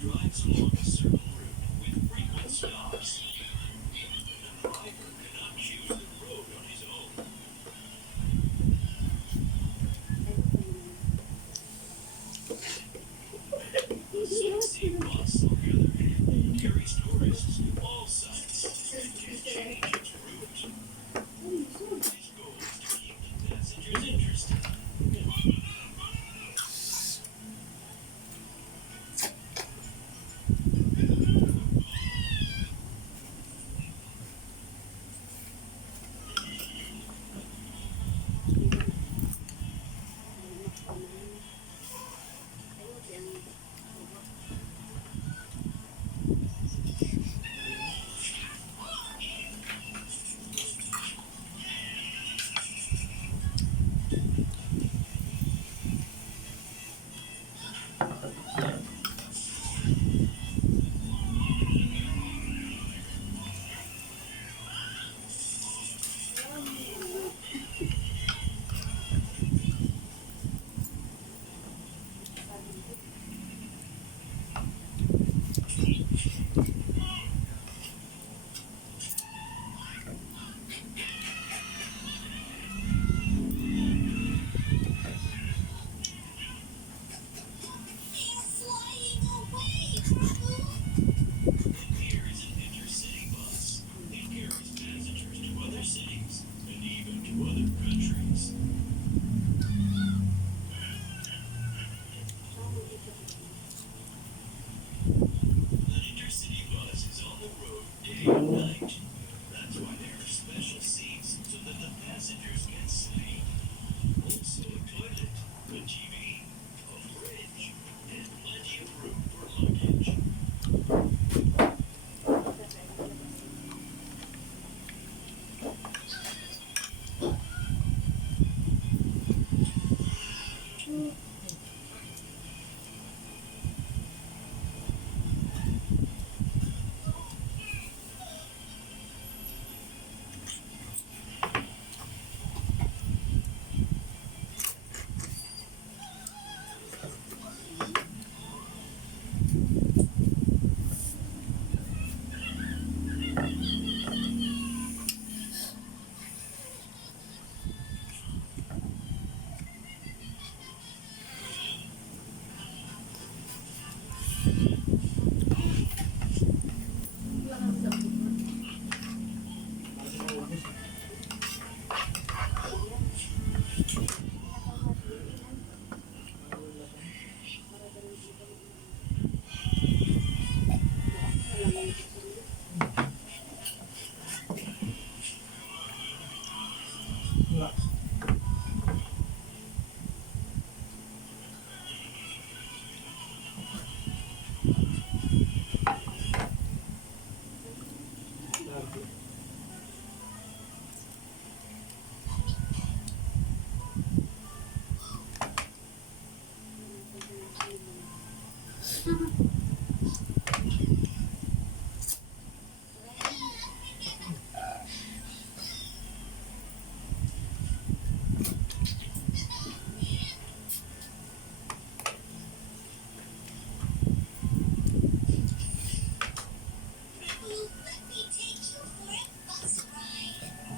drives along a certain route with frequent stops. The driver cannot choose the road on his own. The Sightseeing bus, on the other hand, carries tourists to all sites and can change its route. Its goal is to keep the passengers interested. Here is an intercity bus. It carries passengers to other cities and even to other countries. The intercity bus is on the road day and night. That's why there are special seats so that the passengers can sleep. Also a toilet, a TV, a fridge, and plenty of room for luggage.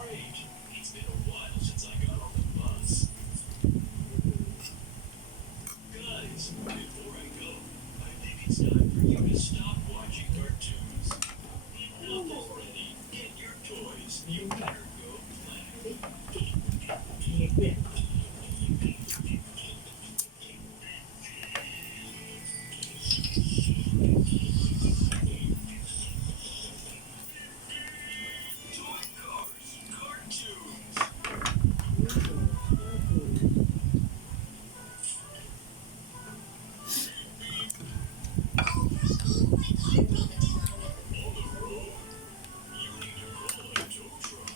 Great. It's been a while since I got on the bus. Guys, before I go, I think it's time for you to stop watching cartoons. Enough already. Get your toys. You better go play. Toy Cars Cartoons. On the road, you need to call a tow truck.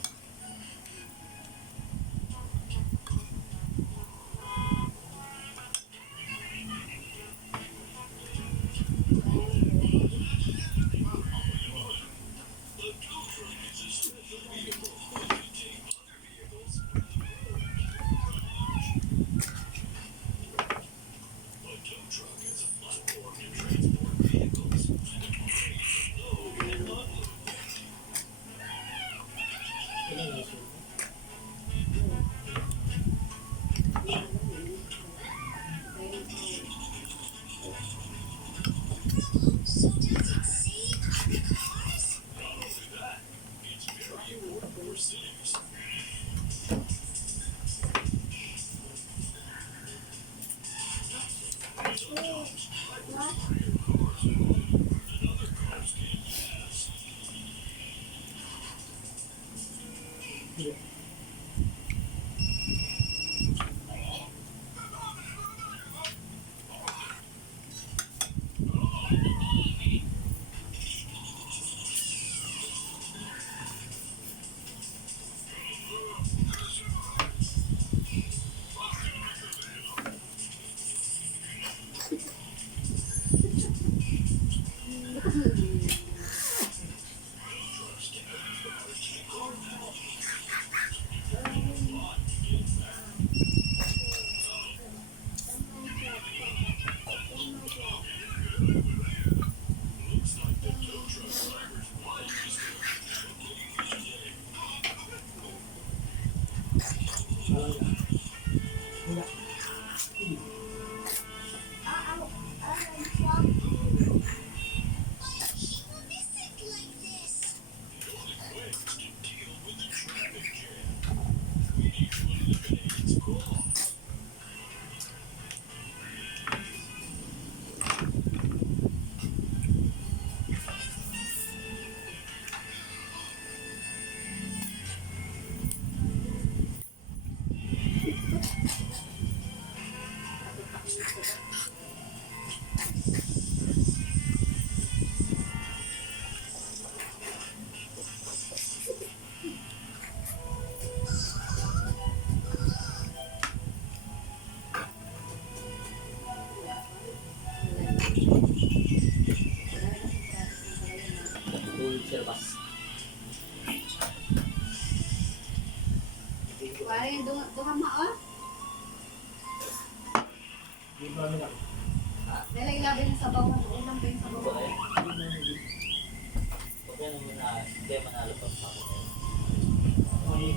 Wala yung duha mo, oh. Hindi ba nila? Dahil ilabi ng sabaw mo. Ulam pa yung sabaw mo. Okay naman na, hindi manalo pa sa akin. May